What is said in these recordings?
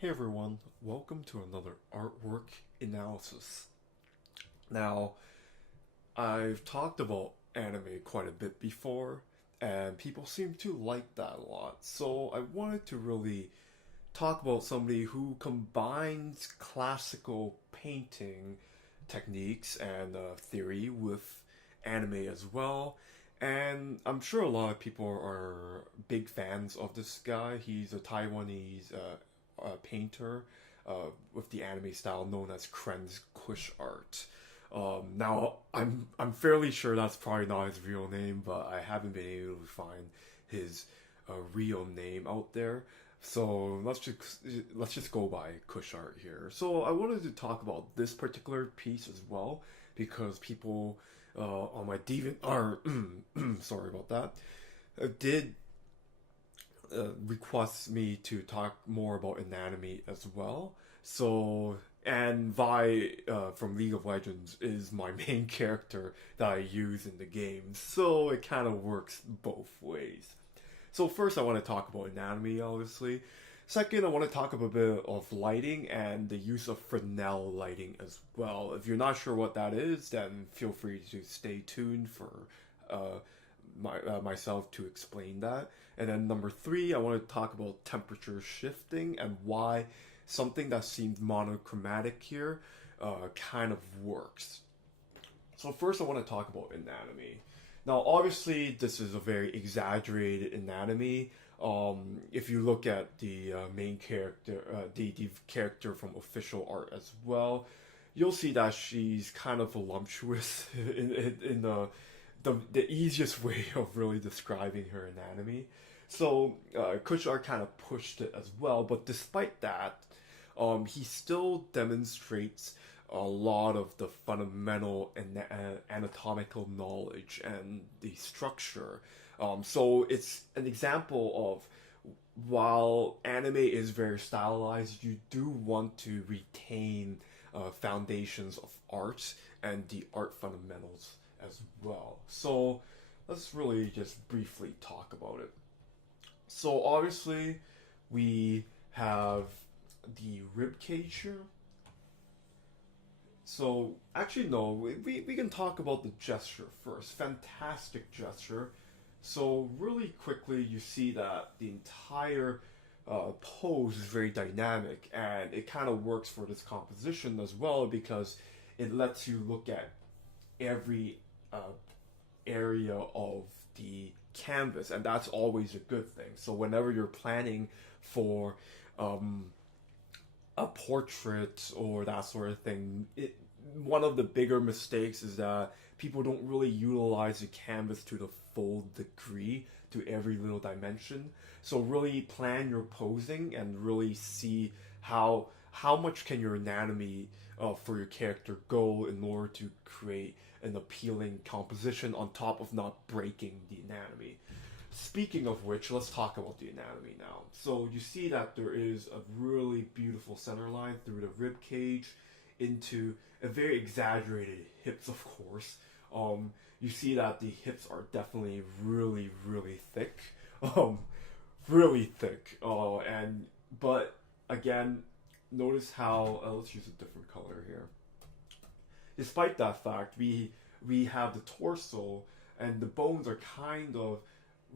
Hey everyone, welcome to another artwork analysis. Now, I've talked about anime quite a bit before, and people seem to like that a lot. So I wanted to really talk about somebody who combines classical painting techniques and theory with anime as well. And I'm sure a lot of people are big fans of this guy. He's a Taiwanese painter with the anime style known as Krenz Cushart. Now, I'm fairly sure that's probably not his real name, but I haven't been able to find his real name out there. So let's just go by Cushart here. So I wanted to talk about this particular piece as well because people on my Deviant art, sorry about that, did requests me to talk more about anatomy as well. So, and Vi from League of Legends is my main character that I use in the game, so it kind of works both ways. So, first, I want to talk about anatomy, obviously. Second, I want to talk about a bit of lighting and the use of Fresnel lighting as well. If you're not sure what that is, then feel free to stay tuned for myself to explain that. And then number three, I want to talk about temperature shifting and why something that seems monochromatic here kind of works. So first, I want to talk about anatomy. Now, obviously, this is a very exaggerated anatomy. If you look at the main character, the character from official art as well, you'll see that she's kind of voluptuous in the easiest way of really describing her anatomy. So Cushart kind of pushed it as well, but despite that, he still demonstrates a lot of the fundamental anatomical knowledge and the structure. So it's an example of while anime is very stylized, you do want to retain foundations of art and the art fundamentals as well. So let's really just briefly talk about it. So obviously we have the rib cage here. So actually no, we can talk about the gesture first. Fantastic gesture. So really quickly you see that the entire pose is very dynamic and it kind of works for this composition as well because it lets you look at every uh, area of the canvas, and that's always a good thing. So whenever you're planning for um, a portrait or that sort of thing, one of the bigger mistakes is that people don't really utilize the canvas to the full degree to every little dimension. So really plan your posing and really see how much can your anatomy for your character go in order to create an appealing composition on top of not breaking the anatomy. Speaking of which, let's talk about the anatomy now. So you see that there is a really beautiful center line through the rib cage into a very exaggerated hips, of course. You see that the hips are definitely really, really thick, um, really thick. And but again, notice how let's use a different color here. Despite that fact, we have the torso and the bones are kind of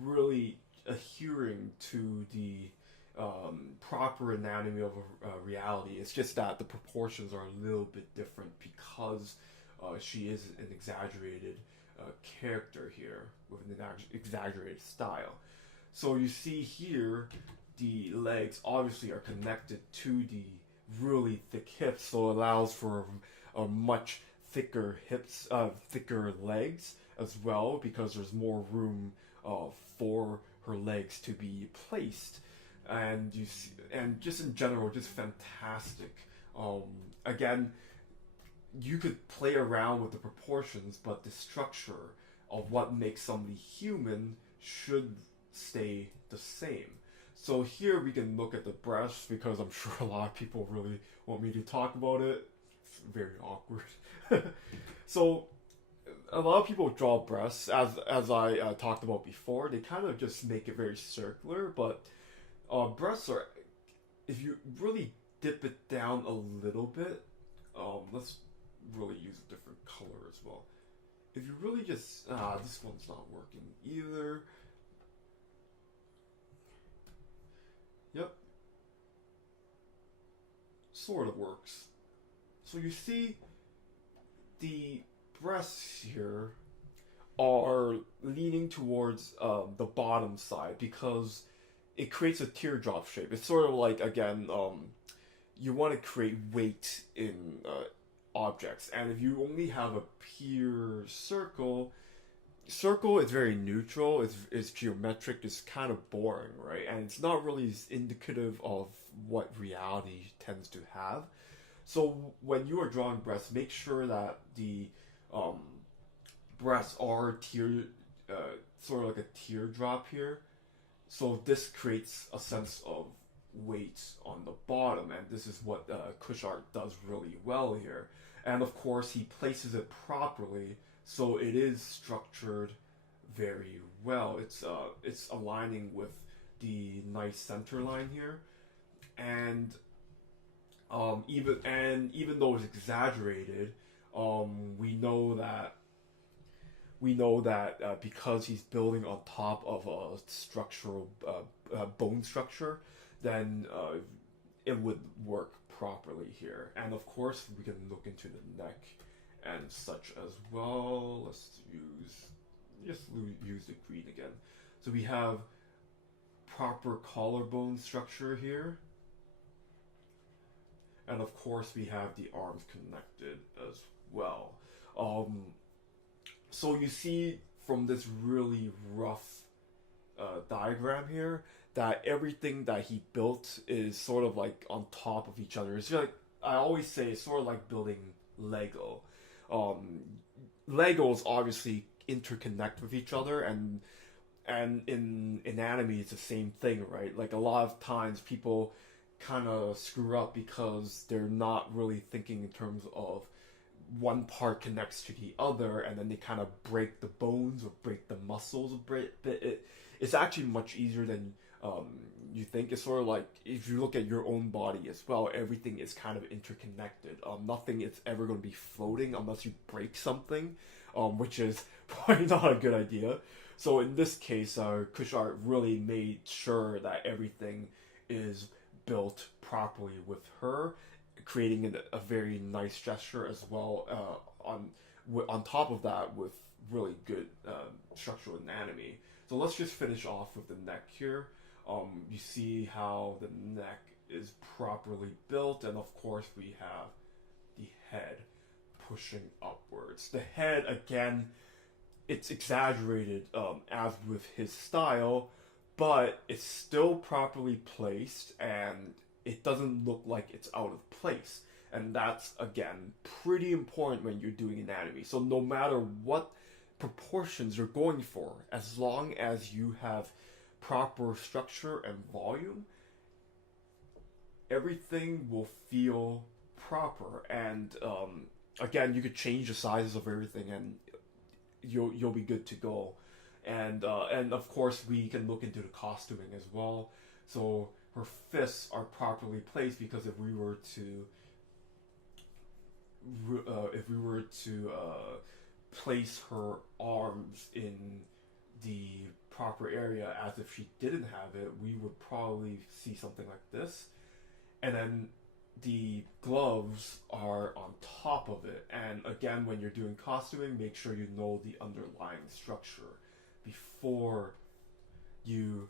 really adhering to the proper anatomy of a reality. It's just that the proportions are a little bit different because she is an exaggerated character here with an exaggerated style. So you see here, the legs obviously are connected to the really thick hips, so it allows for a much thicker hips, thicker legs as well because there's more room for her legs to be placed, and you see, and just in general, just fantastic. Again, you could play around with the proportions, but the structure of what makes somebody human should stay the same. So here we can look at the breasts because I'm sure a lot of people really want me to talk about it. It's very awkward. So a lot of people draw breasts, as I talked about before. They kind of just make it very circular, but breasts are if you really dip it down a little bit, let's really use a different color as well. If you really just, this one's not working either. Yep, sort of works. So you see the breasts here are leaning towards the bottom side because it creates a teardrop shape. It's sort of like, again, you want to create weight in objects, and if you only have a pure circle is very neutral, it's geometric, it's kind of boring, right? And it's not really indicative of what reality tends to have. So when you are drawing breasts, make sure that the um, breasts are sort of like a teardrop here. So this creates a sense of weight on the bottom, and this is what Cushart does really well here. And of course, he places it properly, so it is structured very well. It's aligning with the nice center line here, and even though it's exaggerated, we know that because he's building on top of a structural bone structure, then it would work properly here. And of course, we can look into the neck and such as well. Let's use the green again. So we have proper collarbone structure here. And of course, we have the arms connected as well. So you see from this really rough diagram here that everything that he built is sort of like on top of each other. It's like, I always say, it's sort of like building Lego. Legos obviously interconnect with each other, and in anatomy it's the same thing, right? Like, a lot of times people kind of screw up because they're not really thinking in terms of one part connects to the other, and then they kind of break the bones or break the muscles a bit. It's actually much easier than you think. It's sort of like, if you look at your own body as well, everything is kind of interconnected. Nothing is ever going to be floating unless you break something, which is probably not a good idea. So in this case, Cushart really made sure that everything is built properly with her, creating a very nice gesture as well, on top of that with really good structural anatomy. So let's just finish off with the neck here. You see how the neck is properly built, and of course we have the head pushing upwards. The head, again, it's exaggerated as with his style, but it's still properly placed, and it doesn't look like it's out of place. And that's, again, pretty important when you're doing anatomy. So no matter what proportions you're going for, as long as you have proper structure and volume, everything will feel proper. And again, you could change the sizes of everything, and you'll be good to go. And of course, we can look into the costuming as well. So her fists are properly placed, because if we were to place her arms in the proper area as if she didn't have it, we would probably see something like this. And then the gloves are on top of it. And again, when you're doing costuming, make sure you know the underlying structure before you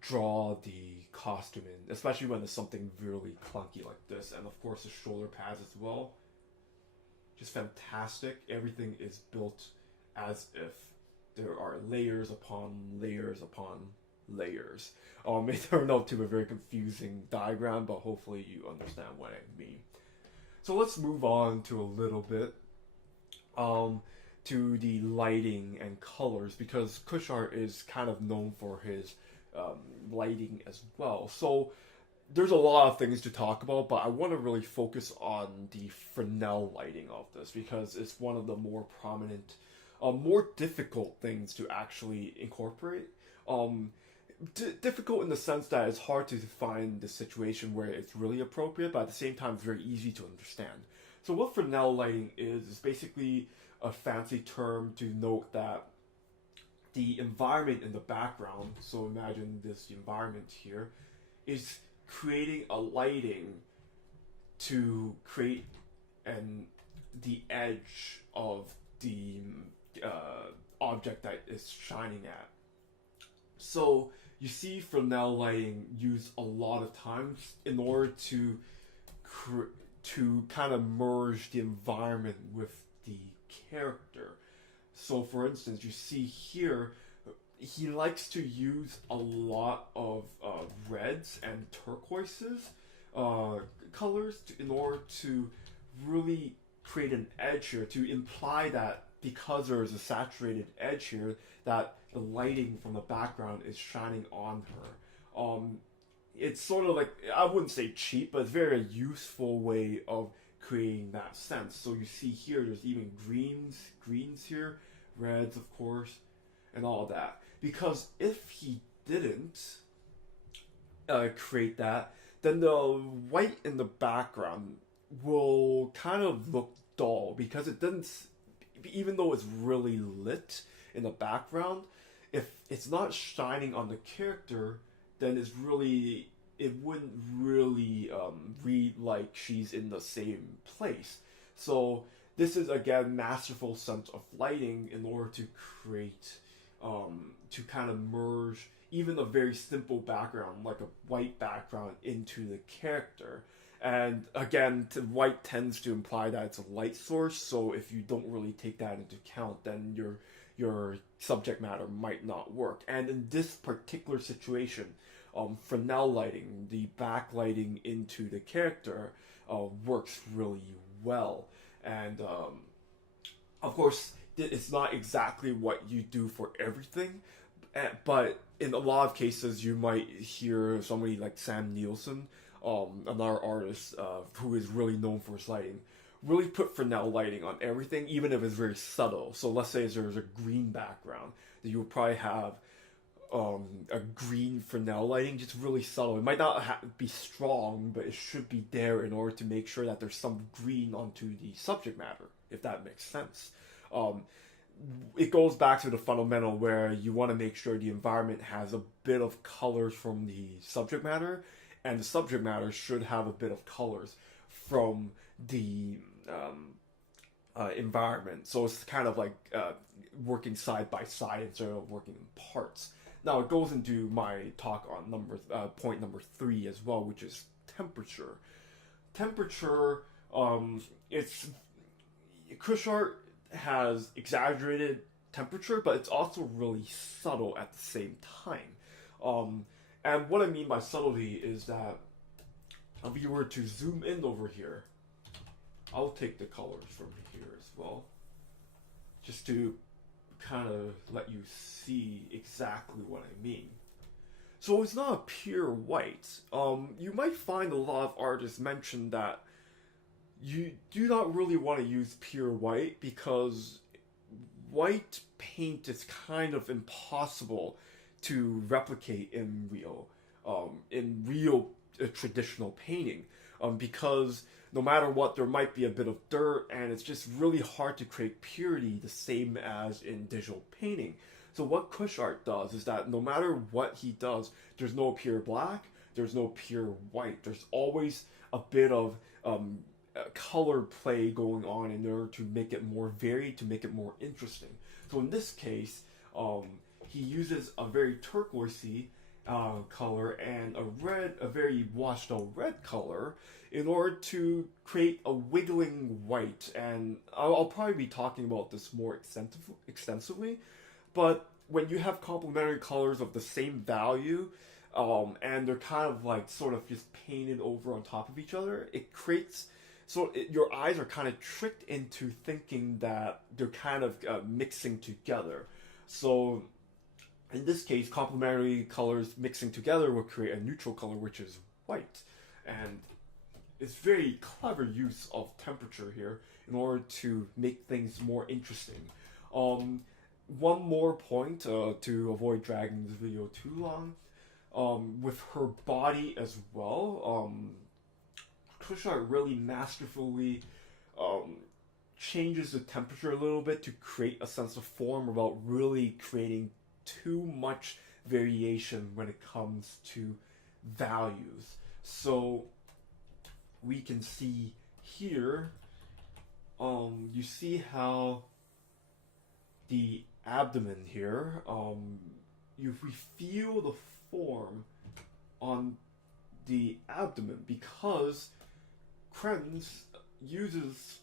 draw the costume in, especially when it's something really clunky like this. And of course the shoulder pads as well, just fantastic. Everything is built as if there are layers upon layers upon layers. It turned out to a very confusing diagram, but hopefully you understand what I mean. So let's move on to a little bit to the lighting and colors, because Cushart is kind of known for his lighting as well. So there's a lot of things to talk about, but I want to really focus on the Fresnel lighting of this, because it's one of the more prominent, more difficult things to actually incorporate. difficult in the sense that it's hard to find the situation where it's really appropriate, but at the same time, it's very easy to understand. So what Fresnel lighting is basically a fancy term to note that the environment in the background, so imagine this environment here, is creating a lighting to create an the edge of the object that is shining at. So you see Fresnel lighting used a lot of times in order to kind of merge the environment with the character. So for instance, you see here, he likes to use a lot of reds and turquoises colors in order to really create an edge here, to imply that because there is a saturated edge here, that the lighting from the background is shining on her. It's sort of like, I wouldn't say cheap, but it's very useful way of creating that sense. So you see here, there's even greens here, reds of course, and all that. Because if he didn't create that, then the white in the background will kind of look dull because it doesn't, even though it's really lit in the background, if it's not shining on the character, then it wouldn't really read like she's in the same place. So this is again masterful sense of lighting in order to create to kind of merge even a very simple background like a white background into the character. And again, white tends to imply that it's a light source, so if you don't really take that into account, then your subject matter might not work. And in this particular situation, Fresnel lighting, the backlighting into the character, works really well. And of course, it's not exactly what you do for everything, but in a lot of cases, you might hear somebody like Sam Nielsen, another artist who is really known for his lighting, really put Fresnel lighting on everything, even if it's very subtle. So let's say there's a green background, then you would probably have a green Fresnel lighting, just really subtle. It might not be strong, but it should be there in order to make sure that there's some green onto the subject matter, if that makes sense. It goes back to the fundamental where you want to make sure the environment has a bit of colors from the subject matter, and the subject matter should have a bit of colors from the environment. So it's kind of like working side by side instead of working in parts. Now it goes into my talk on point number 3 as well, which is temperature. Temperature, it's Cushart has exaggerated temperature, but it's also really subtle at the same time. And what I mean by subtlety is that if you were to zoom in over here, I'll take the colors from here as well, just to kind of let you see exactly what I mean. So it's not a pure white. You might find a lot of artists mention that you do not really want to use pure white because white paint is kind of impossible to replicate in real traditional painting, because no matter what, there might be a bit of dirt, and it's just really hard to create purity the same as in digital painting. So what Cushart does is that no matter what he does, there's no pure black, there's no pure white. There's always a bit of color play going on in order to make it more varied, to make it more interesting. So in this case, he uses a very turquoisey color and a very washed out red color in order to create a wiggling white. And I'll probably be talking about this more extensively, but when you have complementary colors of the same value, and they're kind of like sort of just painted over on top of each other, it creates, your eyes are kind of tricked into thinking that they're kind of mixing together. So in this case, complementary colors mixing together will create a neutral color, which is white. And it's very clever use of temperature here in order to make things more interesting. One more point to avoid dragging this video too long. with her body as well. Cushart really masterfully changes the temperature a little bit to create a sense of form without really creating too much variation when it comes to values. So we can see here, you see how the abdomen here, we feel the form on the abdomen because Krenz uses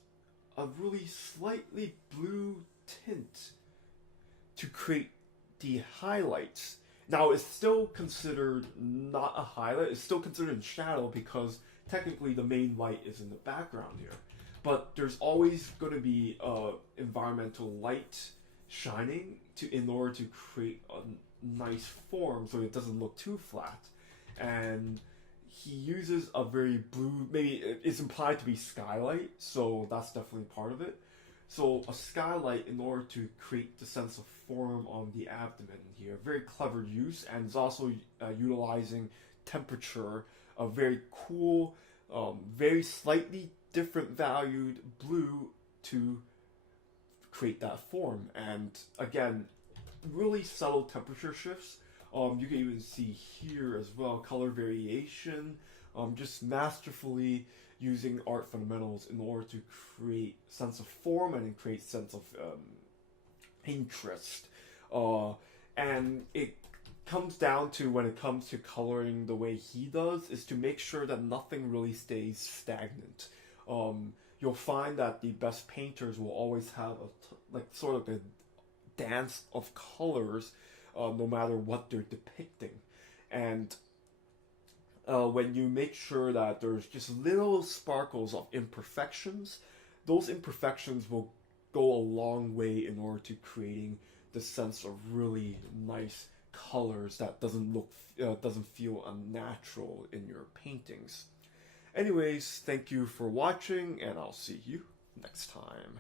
a really slightly blue tint to create the highlights. Now, it's still considered not a highlight, it's still considered in shadow because technically the main light is in the background here. But there's always going to be environmental light shining in order to create a nice form so it doesn't look too flat. And he uses a very blue, maybe it's implied to be skylight, so that's definitely part of it. So a skylight in order to create the sense of form on the abdomen here. Very clever use, and it's also utilizing temperature, a very cool, very slightly different valued blue to create that form. And again, really subtle temperature shifts. You can even see here as well, color variation, just masterfully using art fundamentals in order to create sense of form and create sense of interest. And it comes down to, when it comes to coloring the way he does, is to make sure that nothing really stays stagnant. You'll find that the best painters will always have sort of a dance of colors, no matter what they're depicting. And when you make sure that there's just little sparkles of imperfections, those imperfections will go a long way in order to creating the sense of really nice colors that doesn't feel unnatural in your paintings. Anyways, thank you for watching, and I'll see you next time.